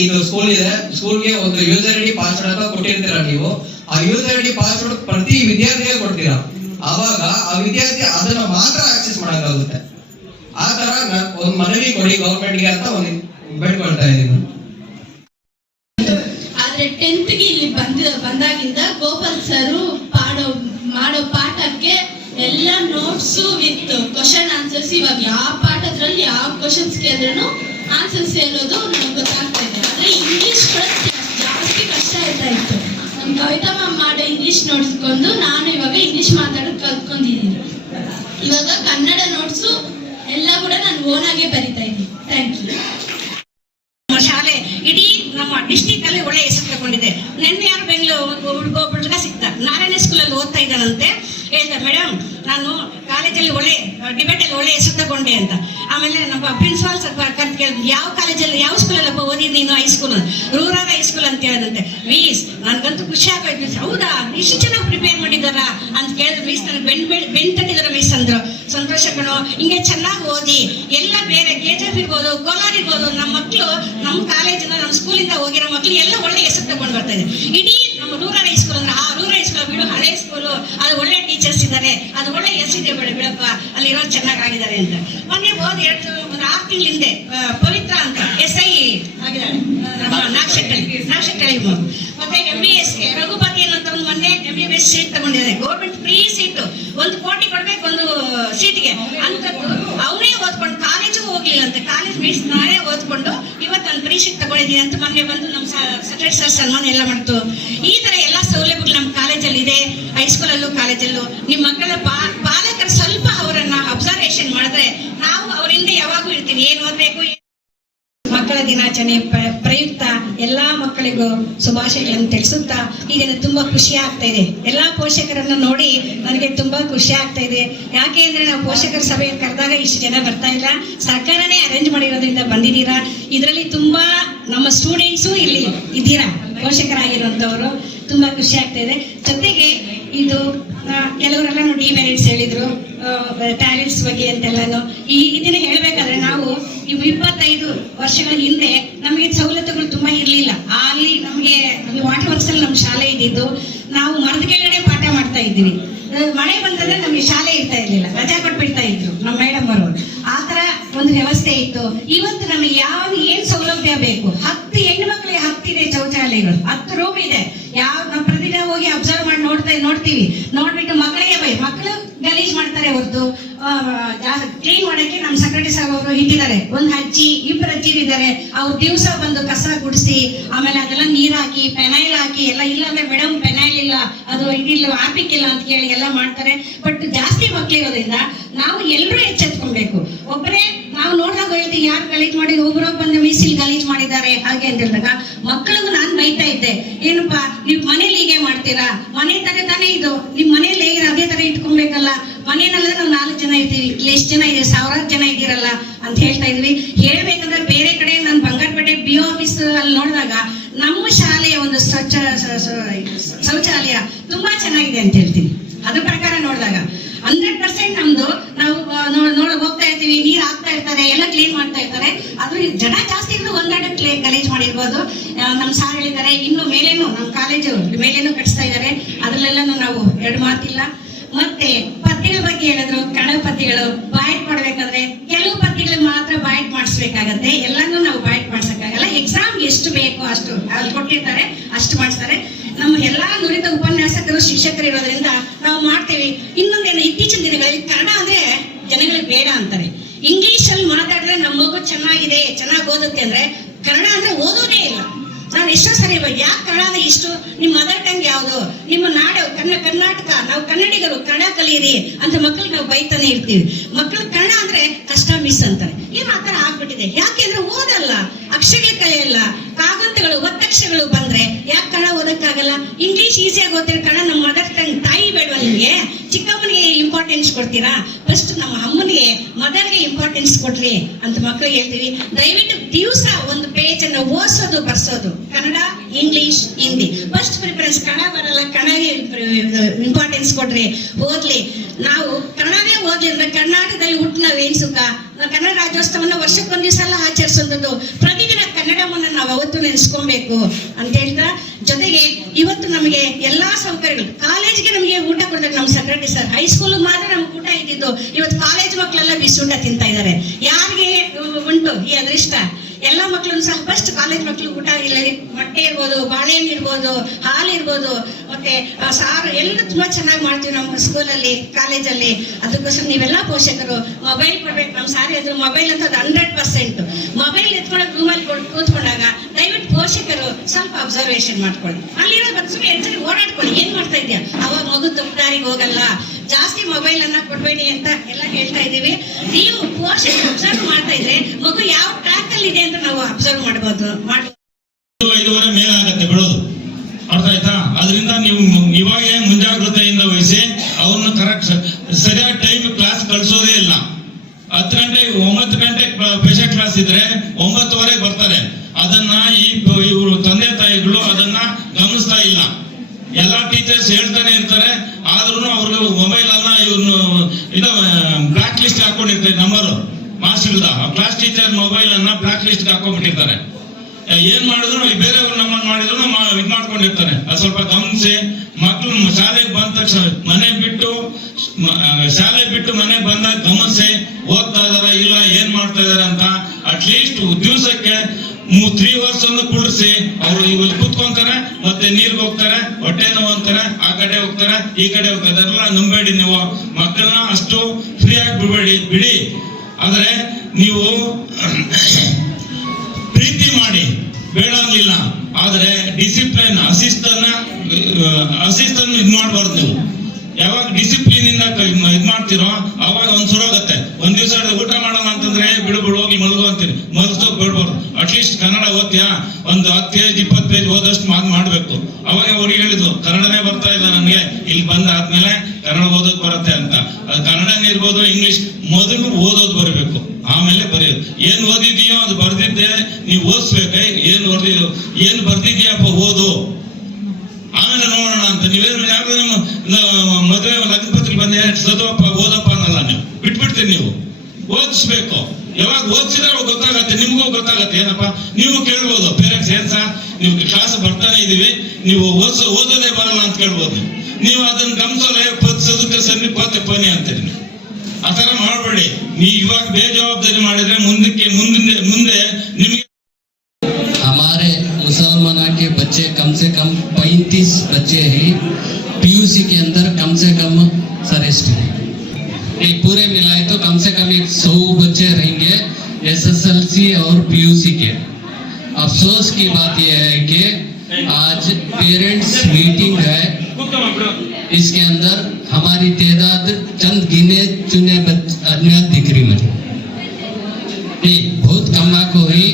ಇದು ಸ್ಕೂಲ್ ಇದೆ, ಸ್ಕೂಲ್ಗೆ ಒಂದು ಯೂಸರ್ ಐಡಿ ಪಾಸ್ವರ್ಡ್ ಅಂತ ಕೊಟ್ಟಿರ್ತೀರಾ ನೀವು. ಆ ಯೂಸರ್ ಐಡಿ ಪಾಸ್ವರ್ಡ್ ಪ್ರತಿ ವಿದ್ಯಾರ್ಥಿಗೆ ಕೊಡ್ತೀರಾ. ಆವಾಗ ಆ ವಿದ್ಯಾರ್ಥಿ ಅದನ್ನ ಮಾತ್ರ ಆಕ್ಸೆಸ್ ಮಾಡಕ್ಕಾಗುತ್ತೆ. ಆ ತರ ಒಂದು ಮನವಿ ಕೊಡಿ ಗೌರ್ಮೆಂಟ್ಗೆ ಅಂತ ಒಂದು ಬೇಡ್ಕೊಳ್ತಾ ಇದ್ದೀನಿ. ಆದ್ರೆ 10th ಗೆ ಇಲ್ಲಿ ಬಂದಾಗಿಂದ ಗೋಪಾಲ್ ಸರ್ ಮಾಡೋ ಪಾಠಕ್ಕೆ ಎಲ್ಲ ನೋಟ್ಸ್ ವಿತ್ ಕ್ವಶನ್ ಆನ್ಸರ್ಸ್. ಇವಾಗ ಯಾವ ಪಾಠದ್ರಲ್ಲಿ ಯಾವ ಕ್ವಶನ್ಸ್ ಕೇಳಿದ್ರು ಆನ್ಸರ್ಸ್ ಹೇಳೋದು ನಮ್ಗೆ ಗೊತ್ತಾಗ್ತಾ ಇದೆ. ಆದ್ರೆ ಇಂಗ್ಲಿಷ್ ಜಾಸ್ತಿ ಕಷ್ಟ ಇರ್ತಾ ಇತ್ತು. ನಮ್ ಕವಿತಾ ಮ್ಯಾಮ್ ಮಾಡೋ ಇಂಗ್ಲಿಷ್ ನೋಡ್ಸ್ಕೊಂಡು ನಾನು ಇವಾಗ ಇಂಗ್ಲಿಷ್ ಮಾತಾಡೋದು ಕಲ್ತ್ಕೊಂಡಿದ್ದೀನಿ. ಇವಾಗ ಕನ್ನಡ ನೋಟ್ಸು ಎಲ್ಲ ಕೂಡ ನಾನು ಓನ್ ಆಗೇ ಬರಿತಾ ಇದ್ದೀನಿ. Thank you. ಶಾಲೆ ಇಡೀ ನಮ್ಮ ಡಿಸ್ಟಿಕ್ ಅಲ್ಲಿ ಒಳ್ಳೆ ಹೆಸರು ತಗೊಂಡಿದೆ. ನಿನ್ನೆ ಯಾರು ಬೆಂಗಳೂರು ಹುಡುಗ ಸಿಕ್ತ, ನಾರಾಯಣ ಸ್ಕೂಲಲ್ಲಿ ಓದ್ತಾ ಇದ್ದಾನಂತೆ. ಹೇಳ್ದ ಮೇಡಮ್ ನಾನು ಕಾಲೇಜಲ್ಲಿ ಒಳ್ಳೆ ಡಿಬೇಟ್ ಅಲ್ಲಿ ಒಳ್ಳೆ ಹೆಸರು ತಗೊಂಡೆ ಅಂತ. ಆಮೇಲೆ ನಮ್ಮ ಪ್ರಿನ್ಸಿಪಾಲ್ ಕರೆದು ಕೇಳಿದ್ರು, ಯಾವ ಕಾಲೇಜಲ್ಲಿ ಯಾವ ಸ್ಕೂಲಲ್ಲಿ ಓದಿದ್ ನೀನು? ಹೈಸ್ಕೂಲ್, ರೂರಲ್ ಹೈಸ್ಕೂಲ್ ಅಂತ ಹೇಳಿದಂತೆ. ಮೀಸ್ ನನ್ಗಂತೂ ಖುಷಿ ಆಗೋಯ್ತು. ಹೌದಾ ಇಷ್ಟು ಚೆನ್ನಾಗಿ ಪ್ರಿಪೇರ್ ಮಾಡಿದಾರ ಅಂತ ಕೇಳಿದ್ರು. ಮೀಸ್ ನನಗೆ ಬೆನ್ ತಟ್ಟಿದಾರೆ ಮೀಸ್ ಅಂದ್ರು. ಸಂತೋಷ ಕಣೋ, ಹಿಂಗೆ ಚೆನ್ನಾಗಿ ಓದಿ ಎಲ್ಲ ಬೇರೆ ಕೆಜಿಎಫ್ ಇರ್ಬೋದು, ಕೋಲಾರ ಇರ್ಬೋದು, ನಮ್ಮ ಮಕ್ಕಳು ನಮ್ಮ ಕಾಲೇಜಿನ ನಮ್ಮ ಸ್ಕೂಲಿಂದ ಹೋಗಿರೋ ಮಕ್ಕಳು ಎಲ್ಲ ಒಳ್ಳೆ ಹೆಸರು ತಗೊಂಡು ಬರ್ತಾ ಇದೆ. ಇಡೀ ನಮ್ಮ ರೂರಲ್ ಹೈಸ್ಕೂಲ್ ಅಂದ್ರೆ ಆ ರೂರಲ್ ಹೈಸ್ಕೂಲ್ ಬಿಡು, ಹಳೆ ಸ್ಕೂಲು, ಅದು ಒಳ್ಳೆ ಟೀಚರ್ಸ್ ಇದ್ದಾರೆ, ಅದು ಒಳ್ಳೆ ಹೆಸರಿದೆ ಬಿಡಪ್ಪ, ಅಲ್ಲಿ ಇರೋ ಚೆನ್ನಾಗಿದ್ದಾರೆ ಅಂತ. ಮೊನ್ನೆ ಹೋದ್ 6 ತಿಂಗಳ ಹಿಂದೆ ಪವಿತ್ರ ಅಂತ SI ಆಗಿದ್ದಾರೆ ನಮ್ಮ ನಾಗಶೆಟ್ಟಳ್ಳಿ ಮಗು. ಮತ್ತೆ MBS ರಘುಪತಿ ಅನ್ನೋ ಒಂದು ಮೊನ್ನೆ MBBS ಸೀಟ್ ತಗೊಂಡಿದ್ದಾರೆ. ಗೌರ್ಮೆಂಟ್ ಫ್ರೀ ಸೀಟು, 1 ಕೋಟಿ ಕೊಡ್ಬೇಕು ಒಂದು ಸೀಟ್ಗೆ ಅಂತ. ಅವನೇ ಓದ್ಕೊಂಡು ಕಾಲೇಜಿಗೂ ಹೋಗ್ಲಿಲ್ಲ ಅಂತ. ಕಾಲೇಜ್ ಮೀಟ್ಸ್ ನಾನೇ ಓದ್ಕೊಂಡು ಇವತ್ತು ನಾನು ಫ್ರೀ ಸೀಟ್ ತಗೊಂಡಿದ್ದೀನಿ ಅಂತ ಮೊನ್ನೆ ಬಂದು ನಮ್ಮ ಸೆಕ್ರೆಟರಿ ಸರ್ ಸನ್ಮಾನ ಎಲ್ಲ ಮಾಡ್ತು. ಈ ತರ ಎಲ್ಲ ಸೌಲಭ್ಯಗಳು ನಮ್ಮ ಕಾಲೇಜಲ್ಲಿ ಇದೆ, ಹೈಸ್ಕೂಲಲ್ಲೂ ಕಾಲೇಜಲ್ಲೂ. ನಿಮ್ಮ ಮಕ್ಕಳ ಪಾಲಕರು ಸ್ವಲ್ಪ ಅವರನ್ನ ಅಬ್ಸರ್ವೇಷನ್ ಮಾಡಿದ್ರೆ ನಾವು ಅವರಿಂದ ಯಾವಾಗೂ ಇರ್ತೀವಿ. ಏನ್ ಓದ್ಬೇಕು. ಮಕ್ಕಳ ದಿನಾಚರಣೆ ಪ್ರಯುಕ್ತ ಎಲ್ಲಾ ಮಕ್ಕಳಿಗೂ ಶುಭಾಶಯಗಳನ್ನು ತಿಳಿಸುತ್ತಾ ಈಗ ತುಂಬಾ ಖುಷಿ ಆಗ್ತಾ ಇದೆ. ಎಲ್ಲಾ ಪೋಷಕರನ್ನು ನೋಡಿ ನನಗೆ ತುಂಬಾ ಖುಷಿ ಆಗ್ತಾ ಇದೆ. ಯಾಕೆ ಅಂದ್ರೆ ನಾವು ಪೋಷಕರ ಸಭೆ ಕರೆದಾಗ ಇಷ್ಟು ಜನ ಬರ್ತಾ ಇಲ್ಲ, ಸರ್ಕಾರನೇ ಅರೇಂಜ್ ಮಾಡಿರೋದ್ರಿಂದ ಬಂದಿದ್ದೀರಾ. ಇದರಲ್ಲಿ ತುಂಬಾ ನಮ್ಮ ಸ್ಟೂಡೆಂಟ್ಸು ಇಲ್ಲಿ ಇದ್ದೀರಾ, ಪೋಷಕರಾಗಿರುವಂತವ್ರು. ತುಂಬಾ ಖುಷಿ ಆಗ್ತಾ ಇದೆ. ಜೊತೆಗೆ ಇದು ಕೆಲವರೆಲ್ಲ ಡಿಮೆರಿಟ್ಸ್ ಹೇಳಿದ್ರು, ಟ್ಯಾಲೆಂಟ್ಸ್ ಬಗ್ಗೆ ಅಂತೆಲ್ಲಾನು. ಇದನ್ನ ಹೇಳ್ಬೇಕಾದ್ರೆ ನಾವು 25 ವರ್ಷಗಳ ಹಿಂದೆ ನಮಗೆ ಸವಲತ್ತುಗಳು ತುಂಬಾ ಇರ್ಲಿಲ್ಲ. ಅಲ್ಲಿ ನಮಗೆ ವಾಟರ್ ವರ್ಕ್ಸ್ ಅಲ್ಲಿ ನಮ್ಮ ಶಾಲೆ ಇದ್ದಿದ್ದು. ನಾವು ಮರದ ಕೆಳಗಡೆ ಪಾಠ ಮಾಡ್ತಾ ಇದ್ವಿ. ಮಳೆ ಬಂದ್ರೆ ನಮ್ಗೆ ಶಾಲೆ ಇರ್ತಾ ಇರ್ಲಿಲ್ಲ, ರಜಾ ಕೊಟ್ಬಿಡ್ತಾ ಇದ್ರು ನಮ್ಮ ಮೇಡಮ್ ಅವರು. ಆತರ ಒಂದು ವ್ಯವಸ್ಥೆ ಇತ್ತು. ಇವತ್ತು ನಮಗೆ ಏನ್ ಸೌಲಭ್ಯ ಬೇಕು, 10 ಹೆಣ್ಣು ಮಕ್ಕಳಿಗೆ 10 ಇದೆ ಶೌಚಾಲಯಗಳು, 10 ರೂಮ್ ಇದೆ. ನಾವು ಪ್ರತಿದಿನ ಹೋಗಿ ಅಬ್ಸರ್ವ್ ಮಾಡಿ ನೋಡ್ತೀವಿ. ನೋಡ್ಬಿಟ್ಟು ಮಕ್ಕಳು ಗಲೀಜ್ ಮಾಡ್ತಾರೆ ಹೊರತು ಕ್ಲೀನ್ ಮಾಡಕ್ಕೆ ನಮ್ಮ ಸೆಕ್ರೆಟರಿ ಸಾಹೇಬ್ ಅವರು ಇಟ್ಟಿದ್ದಾರೆ. ಒಂದು ಅಜ್ಜಿ 2 ಅಜ್ಜಿರಿದ್ದಾರೆ. ಅವ್ರು ದಿವಸ ಬಂದು ಕಸ ಗುಡಿಸಿ ಆಮೇಲೆ ಅದೆಲ್ಲ ನೀರ್ ಹಾಕಿ ಪೆನೈಲ್ ಹಾಕಿ ಎಲ್ಲ. ಇಲ್ಲಾಂದ್ರೆ ಮೇಡಮ್ ಪೆನೈಲ್ ಇಲ್ಲ, ಅದು ಇದಿಲ್ಲ, ಹಾಪಿಕ್ಕಿಲ್ಲ ಅಂತ ಕೇಳಿ ಎಲ್ಲ ಮಾಡ್ತಾರೆ. ಬಟ್ ಜಾಸ್ತಿ ಮಕ್ಕಳಿರೋದ್ರಿಂದ ನಾವು ಎಲ್ಲರೂ ಎಚ್ಚೆತ್ಕೊಬೇಕು. ಒಬ್ಬರೇ ನಾವು ನೋಡಿದಾಗ ಹೇಳ್ತೀವಿ ಯಾರು ಗಲೀಜ್ ಮಾಡಿ, ಒಬ್ಬರೊಬ್ಬ ಬಂದು ಮೀಸಿಲ್ ಗಲೀಜ್ ಮಾಡಿದ್ದಾರೆ ಹಾಗೆ ಅಂತ ಹೇಳಿದಾಗ ಮಕ್ಕಳಿಗೂ ನಾನು ಬೈತಾ ಇದ್ದೆ. ಏನಪ್ಪಾ ನೀವು ಮನೇಲಿ ಹೀಗೆ ಮಾಡ್ತೀರಾ? ಮನೆ ತರ ತಾನೇ ಇದು, ನಿಮ್ ಮನೇಲಿ ಹೇಗೆ ಅದೇ ತರ ಇಟ್ಕೊಬೇಕಲ್ಲ. ಮನೆಯಲ್ಲೇ ನಾವು 4 ಜನ ಇರ್ತೀವಿ, ಇಲ್ಲಿ ಎಷ್ಟು ಜನ ಇದೆ, ಸಾವಿರಾರು ಜನ ಇದ್ದೀರಲ್ಲ ಅಂತ ಹೇಳ್ತಾ ಇದ್ವಿ. ಹೇಳ್ಬೇಕಂದ್ರೆ ಬೇರೆ ಕಡೆ ನಾನು ಬಂಗಾರಪೇಟೆ BO ಆಫೀಸ್ ಅಲ್ಲಿ ನೋಡಿದಾಗ ನಮ್ಮ ಶಾಲೆಯ ಒಂದು ಶೌಚಾಲಯ ತುಂಬಾ ಚೆನ್ನಾಗಿದೆ ಅಂತ ಹೇಳ್ತೀನಿ. ಅದ್ರ ಪ್ರಕಾರ ನೋಡಿದಾಗ 100% ನಮ್ದು ನಾವು ಹೋಗ್ತಾ ಇರ್ತೀವಿ, ನೀರ್ ಹಾಕ್ತಾ ಇರ್ತಾರೆ, ಎಲ್ಲ ಕ್ಲೀನ್ ಮಾಡ್ತಾ ಇರ್ತಾರೆ. ಅದ್ರ ಜನ ಜಾಸ್ತಿ ಇದ್ರು ಒಂದೆರಡು ಗಲೀಜ್ ಮಾಡಿರ್ಬೋದು. ನಮ್ ಸಾರ್ ಹೇಳಿದ್ದಾರೆ ಇನ್ನು ಮೇಲೇನು ನಮ್ಮ ಕಾಲೇಜು ಮೇಲೇನು ಕಟ್ಸ್ತಾ ಇದ್ದಾರೆ, ಅದ್ರಲ್ಲೆಲ್ಲೂ ನಾವು ಎರಡು ಮಾತಿಲ್ಲ. ಮತ್ತೆ ಪದ್ಯಗಳ ಬಗ್ಗೆ ಹೇಳಿದ್ರು, ಕನ್ನಡ ಪದ್ಯಗಳು ಬಾಯ್ಟ್ ಮಾಡ್ಬೇಕಾದ್ರೆ ಕೆಲವು ಪದ್ಯಗಳಿಗೆ ಮಾತ್ರ ಬಾಯ್ಟ್ ಮಾಡಿಸ್ಬೇಕಾಗತ್ತೆ, ಎಲ್ಲಾನು ನಾವು ಬಾಯ್ಟ್ ಮಾಡ್ಸಕ್ಕಾಗಲ್ಲ. ಎಕ್ಸಾಮ್ ಎಷ್ಟು ಬೇಕೋ ಅಷ್ಟು ಅಲ್ಲಿ ಕೊಟ್ಟಿರ್ತಾರೆ, ಅಷ್ಟು ಮಾಡಿಸ್ತಾರೆ. ನಮ್ಮ ಎಲ್ಲಾ ನುರಿತ ಉಪನ್ಯಾಸಕರು ಶಿಕ್ಷಕರು ಇರೋದ್ರಿಂದ ನಾವು ಮಾಡ್ತೇವೆ. ಇನ್ನೊಂದೇನು, ಇತ್ತೀಚಿನ ದಿನಗಳಲ್ಲಿ ಕನ್ನಡ ಅಂದ್ರೆ ಜನಗಳಿಗೆ ಬೇಡ ಅಂತಾರೆ. ಇಂಗ್ಲಿಷ್ ಅಲ್ಲಿ ಮಾತಾಡಿದ್ರೆ ನಮ್ಮ ಮಗು ಚೆನ್ನಾಗಿದೆ, ಚೆನ್ನಾಗಿ ಓದುತ್ತೆ ಅಂದ್ರೆ ಕನ್ನಡ ಅಂದ್ರೆ ಓದೋದೇ ಇಲ್ಲ. ನಾನು ಎಷ್ಟೋ ಸರಿ ಯಾಕೆ ಕನ್ನಡ ಅಂದ್ರೆ ಇಷ್ಟು, ನಿಮ್ಮ ಮದರ್ ಟಂಗ್ ಯಾವುದು, ನಿಮ್ಮ ನಾಡು ಕರ್ನಾಟಕ, ನಾವು ಕನ್ನಡಿಗರು, ಕನ್ನಡ ಕಲಿಯಿರಿ ಅಂತ ಮಕ್ಕಳಿಗೆ ನಾವು ಬೈತಾನೆ ಇರ್ತೀವಿ. ಮಕ್ಕಳು ಕನ್ನಡ ಅಂದ್ರೆ ಕಷ್ಟ ಮಿಸ್ ಅಂತಾರೆ. ಏನು ಆ ತರ ಆಗ್ಬಿಟ್ಟಿದೆ. ಯಾಕೆ ಅಂದ್ರೆ ಓದಲ್ಲ, ಅಕ್ಷರಗಳು ಕಲಿಯಲ್ಲ, ಕಾಗಂತಗಳು ಒತ್ತಕ್ಷರಗಳು ಬಂದ್ರೆ ಯಾಕೆ ಕನ್ನಡ ಓದಕ್ಕಾಗಲ್ಲ? ಇಂಗ್ಲಿಷ್ ಈಸಿಯಾಗಿ ಓದ್ತೀರಿ, ಕನ್ನಡ ನಮ್ಮ ಮದರ್ ಟಂಗ್. ತಾಯಿ ಬೇಡವಾ ನಿಮ್ಗೆ? ಚಿಕ್ಕಮ್ಮನಿಗೆ ಇಂಪಾರ್ಟೆನ್ಸ್ ಕೊಡ್ತೀರಾ? ಫಸ್ಟ್ ನಮ್ಮ ಅಮ್ಮನಿಗೆ, ಮದರ್ಗೆ ಇಂಪಾರ್ಟೆನ್ಸ್ ಕೊಡ್ರಿ ಅಂತ ಮಕ್ಕಳಿಗೆ ಹೇಳ್ತೀವಿ. ದಯವಿಟ್ಟು ದಿವಸ ಒಂದು ಪೇಜ್ ಅನ್ನು ಓದಿಸೋದು, ಬರ್ಸೋದು, Kannada, English, Hindi. First preference Kannada ಬರಲ್ಲ, ಕನ್ನಡಗೆ ಇಂಪಾರ್ಟೆನ್ಸ್ ಕೊಡ್ರಿ, ಓದ್ಲಿ. ನಾವು ಕನ್ನಡನೇ ಓದ್ಲಿಲ್ಲ, ಕರ್ನಾಟಕದಲ್ಲಿ ಹುಟ್ಟು ನಾವೇನ್ ಸುಖ? ಕನ್ನಡ ರಾಜ್ಯೋತ್ಸವನ್ನ ವರ್ಷಕ್ಕೊಂದ್ ದಿವಸ ಎಲ್ಲ ಆಚರಿಸುವಂಥದ್ದು. ಪ್ರತಿದಿನ ಕನ್ನಡವನ್ನ ನಾವು ಅವತ್ತು ನೆನೆಸ್ಕೊಬೇಕು ಅಂತ ಹೇಳ್ತಾ, ಜೊತೆಗೆ ಇವತ್ತು ನಮಗೆ ಎಲ್ಲಾ ಸೌಕರ್ಯಗಳು, ಕಾಲೇಜ್ಗೆ ನಮಗೆ ಊಟ ಕೊಡ್ತಾರೆ ನಮ್ಮ ಸೆಕ್ರೆಟರಿ ಸರ್. ಹೈಸ್ಕೂಲ್ ಮಾತ್ರ ನಮ್ಗೆ ಊಟ ಇದ್ದಿದ್ದು, ಇವತ್ತು ಕಾಲೇಜ್ ಮಕ್ಕಳೆಲ್ಲ ಬಿಸಿ ಊಟ ತಿಂತಾ ಇದ್ದಾರೆ. ಯಾರಿಗೆ ಉಂಟು ಈ ಅದೃಷ್ಟ? ಎಲ್ಲಾ ಮಕ್ಕಳು ಸಹ ಫಸ್ಟ್ ಕಾಲೇಜ್ ಮಕ್ಕಳು ಊಟ ಇಲ್ಲ, ಮೊಟ್ಟೆ ಇರ್ಬೋದು, ಬಾಳೆಹಣ್ಣು ಇರ್ಬೋದು, ಹಾಲು ಇರ್ಬೋದು, ಮತ್ತೆ ಸಾರು ಎಲ್ಲ ತುಂಬಾ ಚೆನ್ನಾಗಿ ಮಾಡ್ತೀವಿ ನಮ್ಮ ಸ್ಕೂಲಲ್ಲಿ, ಕಾಲೇಜಲ್ಲಿ. ಅದಕ್ಕೋಸ್ಕರ ನೀವೆಲ್ಲ ಪೋಷಕರು ಮೊಬೈಲ್ ಕೊಡ್ಬೇಕು. ನಮ್ಮ ಸಾರಿ ಅದ್ರ ಮೊಬೈಲ್ ಅಂತ 100%. ಮೊಬೈಲ್ ಎತ್ಕೊಳ್ಳೋಕೆ ರೂಮಲ್ಲಿ ಕೂತ್ಕೊಂಡಾಗ ದಯವಿಟ್ಟು ಪೋಷಕರು ಸ್ವಲ್ಪ ಅಬ್ಸರ್ವೇಷನ್ ಮಾಡ್ಕೊಳ್ಳಿ. ಅಲ್ಲಿರೋ ಬಸ್ಸು ಎಚ್ಚರಿ ಓಡಾಡ್ಕೊಳ್ಳಿ, ಏನ್ ಮಾಡ್ತಾ ಇದೆಯಾ? ಅವಾಗ ಮಗು ತಪ್ಪದಾರಿಗೆ ಹೋಗಲ್ಲ. ಜಾಸ್ತಿ ಮೊಬೈಲ್ ಅನ್ನ ಕೊಡ್ಬೇಡಿ ಅಂತ ಎಲ್ಲ ಹೇಳ್ತಾ ಇದೀವಿ. ನೀವು ಪೋಷಕರು ಅಬ್ಸರ್ವ್ ಮಾಡ್ತಾ ಇದ್ರೆ ಮಗು ಯಾವ ಟ್ರ್ಯಾಕ್ ಅಲ್ಲಿ ಇದೆ ಅಂತ ನಾವು ಅಬ್ಸರ್ವ್ ಮಾಡಬಹುದು. 5:30 ಮೇಲಾಗತ್ತೆ ಬಿಡೋದು, ಅರ್ಥ ಆಯ್ತಾ? ಅದರಿಂದ ನೀವು ಇವಾಗ ಮುಂಜಾಗ್ರತೆಯಿಂದ ವಹಿಸಿ ಅವನ್ನ ಕರೆಕ್ಟ್ ಸರಿಯಾದ ಟೈಮ್ ಕ್ಲಾಸ್ ಕಳ್ಸೋದೇ ಇಲ್ಲ. 10 ಗಂಟೆಗೆ 9 ಗಂಟೆಗೆ ಸ್ಪೆಷಲ್ ಕ್ಲಾಸ್ ಇದ್ರೆ 9:30 ಬರ್ತಾರೆ. ಅದನ್ನ ಇವರು ತಂದೆ ತಾಯಿಗಳು ಅದನ್ನ ಗಮನಿಸ್ತಾ ಇಲ್ಲ. ಎಲ್ಲಾ ಟೀಚರ್ಸ್ ಹೇಳ್ತಾನೆ ಇರ್ತಾರೆ, ಆದ್ರೂ ಅವ್ರಿಗೆ ಮೊಬೈಲ್ ಅನ್ನ ಇವ್ನು ಬ್ಲಾಕ್ ಲಿಸ್ಟ್ ಹಾಕೊಂಡಿರ್ತಾರೆ. Number marks class teacher mobile ಅನ್ನ ಬ್ಲಾಕ್ ಲಿಸ್ಟ್ ಹಾಕೊಂಡ್ಬಿಟ್ಟಿರ್ತಾರೆ. ಏನ್ ಮಾಡಿದ್ರು ಬೇರೆಯವ್ರು ನಮ್ಮನ್ನ ಮಾಡಿದ್ರು ಇದ್ ಮಾಡ್ಕೊಂಡಿರ್ತಾರೆ. ಅದು ಸ್ವಲ್ಪ ಗಮನಿಸಿ. ಮಕ್ಳು ಶಾಲೆಗೆ ಬಂದ ತಕ್ಷಣ ಶಾಲೆ ಬಿಟ್ಟು ಮನೆಗೆ ಬಂದಾಗ ಗಮನಿಸಿ, ಓದ್ತಾ ಇದಾರ ಇಲ್ಲ, ಏನ್ ಮಾಡ್ತಾ ಇದಾರೆ ಅಂತ. ಅಟ್ಲೀಸ್ಟ್ ದಿವಸಕ್ಕೆ 3 ಅವರ್ಸ್ ಒಂದು ಕುಡಿಸಿ ಅವರು ಇಲ್ಲಿ ಕೂತ್ಕೊಂತಾರೆ, ಮತ್ತೆ ನೀರ್ಗೆ ಹೋಗ್ತಾರೆ, ಹೊಟ್ಟೆ ನೋವು ಅಂತಾರೆ, ಆ ಕಡೆ ಹೋಗ್ತಾರೆ, ಈ ಕಡೆ ಹೋಗ್ತಾರೆ. ಅದೆಲ್ಲ ನಂಬೇಡಿ. ನೀವು ಮಕ್ಕಳನ್ನ ಅಷ್ಟು ಫ್ರೀ ಆಗಿ ಬಿಡಿ. ಆದ್ರೆ ನೀವು ಪ್ರೀತಿ ಮಾಡಿ, ಬೇಡ ಅಂದಿಲ್ಲ. ಆದ್ರೆ ಡಿಸಿಪ್ಲಿನ್ ಅಸಿಸ್ತನ್ನ ಇದ್ ಮಾಡ್ಬಾರ್ದು. ನೀವು ಯಾವಾಗ ಡಿಸಿಪ್ಲಿನ್ ಇಂದ ಇದ್ ಮಾಡ್ತಿರೋ ಅವಾಗ ಒಂದ್ಸರೋಗತ್ತೆ. ಒಂದ್ ದಿವಸ ಊಟ ಮಾಡೋಣ ಅಂತಂದ್ರೆ ಬಿಡು ಹೋಗಿ ಮಲಗು ಅಂತೀರಿ, ಮಲಗ್ಸೋಕ್ ಬಿಡ್ಬಾರ್ದು. ಅಟ್ಲೀಸ್ಟ್ ಕನ್ನಡ ಓದ್ತೀಯಾ, ಒಂದು 10 ಪೇಜ್ 20 ಪೇಜ್ ಓದಷ್ಟು ಮಾಡ್ಬೇಕು. ಅವಾಗ ಅವ್ರಿಗೆ ಹೇಳಿದ್ರು, ಕನ್ನಡನೇ ಬರ್ತಾ ಇಲ್ಲ ನನ್ಗೆ, ಇಲ್ಲಿ ಬಂದಾದ್ಮೇಲೆ ಕನ್ನಡ ಓದೋದ್ ಬರುತ್ತೆ ಅಂತ. ಅದು ಕನ್ನಡನೇ ಇರ್ಬೋದು, ಇಂಗ್ಲಿಷ್ ಮೊದಲು ಓದೋದು ಬರಬೇಕು, ಆಮೇಲೆ ಬರೆಯೋದು. ಏನ್ ಓದಿದೀಯೋ ಅದು ಬರ್ದಿದ್ದೆ ನೀವು ಓದಿಸ್ಬೇಕ. ಏನ್ ಬರ್ದಿದ್ಯಪ್ಪ ಓದು, ಆಮೇಲೆ ನೋಡೋಣ ಅಂತ. ನೀವೇನು ಯಾವ್ದು ನಿಮ್ಮ ಮದುವೆ ಲಗ್ನಪತ್ರಿಕೆ ಬಂದ ಸದವಪ್ಪ ಓದಪ್ಪ ಅನ್ನಲ್ಲ, ನೀವು ಬಿಟ್ಬಿಡ್ತೀರಿ. ನೀವು ಓದಿಸ್ಬೇಕು. ಯಾವಾಗ ಓದಿಸಿದ್ರೆ ಅವಾಗ ಗೊತ್ತಾಗತ್ತೆ, ನಿಮ್ಗೂ ಗೊತ್ತಾಗತ್ತೆ. ಏನಪ್ಪಾ ನೀವು ಕೇಳ್ಬೋದು, ಪೇರೆಂಟ್ಸ್ ಏನ್ ಸರ್ ನೀವು ಕ್ಲಾಸ್ ಬರ್ತಾನೆ ಇದೀವಿ, ನೀವು ಓದೋದೇ ಬರಲ್ಲ ಅಂತ ಕೇಳ್ಬೋದು. ನೀವು ಅದನ್ನ ಗಮನಿಸೋಲ್ಲ, ಸದಕ್ಕೆ ಸರಿ ಪನಿ ಅಂತೀರಿ. ಆ ತರ ಮಾಡಬೇಡಿ. ನೀವು ಇವಾಗ ಬೇಜವಾಬ್ದಾರಿ ಮಾಡಿದ್ರೆ ಮುಂದೆ ನಿಮ್ಗೆ. हमारे मुसलमाना के बच्चे कम से कम 35 बच्चे हैं PUC के अंदर, कम से कम सरेस्ट है। एक पूरे मिलाए तो कम से कम 100 बच्चे रहेंगे SSLC और PUC के। अफसोस की बात यह है कि आज पेरेंट्स मीटिंग है, इसके अंदर हमारी तादाद चंद गिने चुने अज्ञात दिख रही है, बहुत कम को ही।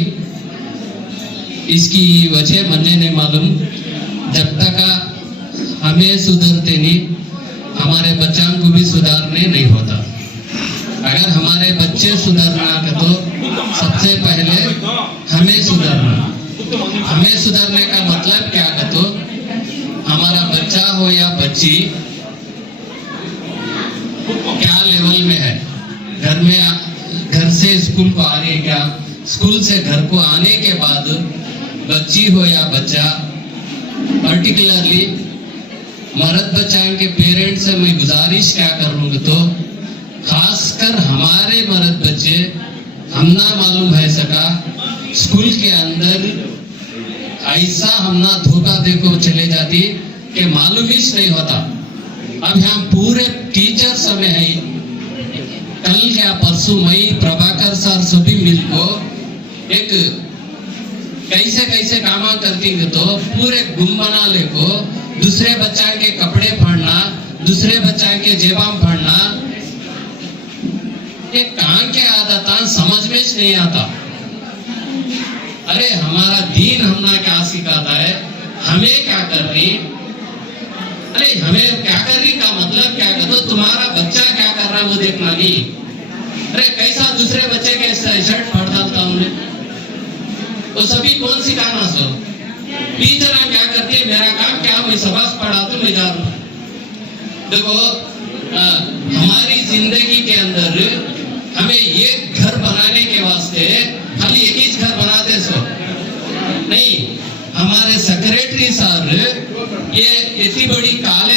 इसकी वजह मन्ने नहीं मालूम। जब तक हमें सुधरते नहीं, हमारे बच्चों को भी सुधारने नहीं होता। अगर हमारे बच्चे सुधरना तो सबसे पहले हमें सुधरना। हमें सुधरने का मतलब क्या है? तो हमारा बच्चा हो या बच्ची क्या लेवल में है, घर से स्कूल को आ रही है क्या, स्कूल से घर को आने के बाद बच्ची हो या बच्चा, पर्टिकुलरली मर्द बच्चों के पेरेंट्स से मैं गुजारिश क्या करूँगा तो खासकर हमारे मर्द बच्चे हम ना मालूम है सका स्कूल के अंदर ऐसा हमना धोखा देखो चले जाती कि मालूम ही नहीं होता। अब हम पूरे टीचर समय है, कल या परसों मई प्रभाकर सर सभी मिलको एक कैसे कैसे काम करती है तो पूरे गुम बना ले को दूसरे बच्चा के कपड़े फाड़ना, दूसरे बच्चा के जेबाम फाड़ना, ये कहाँ के आदत समझ में नहीं आता। अरे हमारा दीन हमना क्या सिखाता है, हमें क्या करनी, अरे हमें क्या करनी का मतलब क्या कर दो, तुम्हारा बच्चा क्या कर रहा है वो देखना नहीं। अरे कैसा दूसरे बच्चे के शर्ट फाड़ डालता हमने, वो सभी कौन सिखाना सो, टीचर क्या करती है, मेरा काम क्या, मैं सबक पढ़ाता मैं जा रहा हूँ। देखो हमारी जिंदगी के अंदर हमें ये घर बनाने के वास्ते खाली एक ही घर बनाते सो नहीं, हमारे सेक्रेटरी सर ये इतनी बड़ी कॉलेज